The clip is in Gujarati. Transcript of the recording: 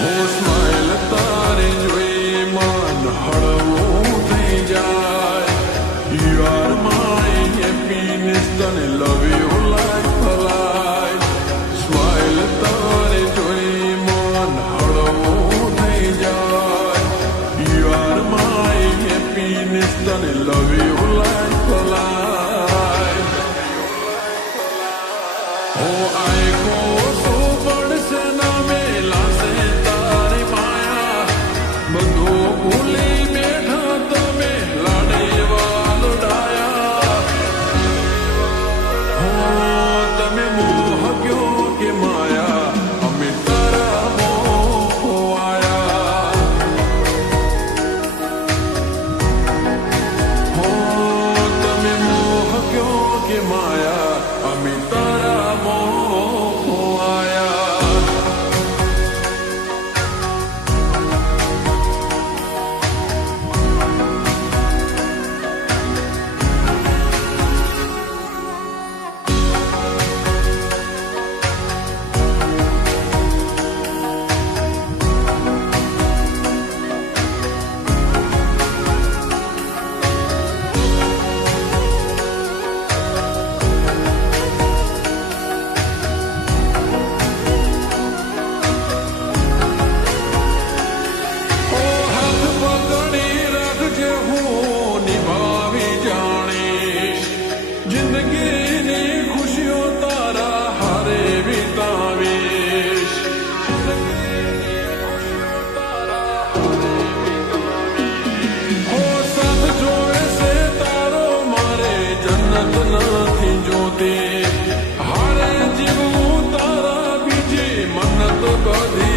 હો સ્માઈલ તારી જોઈ મન હળવું થઈ જાય. You are my happiness, તને love you like a life. Smile તારી જોઈ મન હળવું થઈ જાય. You are my happiness, તને love you like a life. હો આંખો શું પડશે ના મેલાશે તારી માયા. બધું ભૂલી બેઠા તમે લાડે વાલો ડાયા. હો તમે મોહ ગયો કે માયા, અમે તારા મોહ આયા. હો તમે મોહ ગયો કે માયા, અમે તારા મોહ આયા. ઓ હાથ પકડી રાખજે, હું નિભાવી જાણીશ. જિંદગીની ખુશીઓ તારા હારે વિતાવીશ. હો સાથ જોવે છે તારો મારે જન્નત નથી જોતી. હારે જીવવું તારા બીજી મન્નત બધી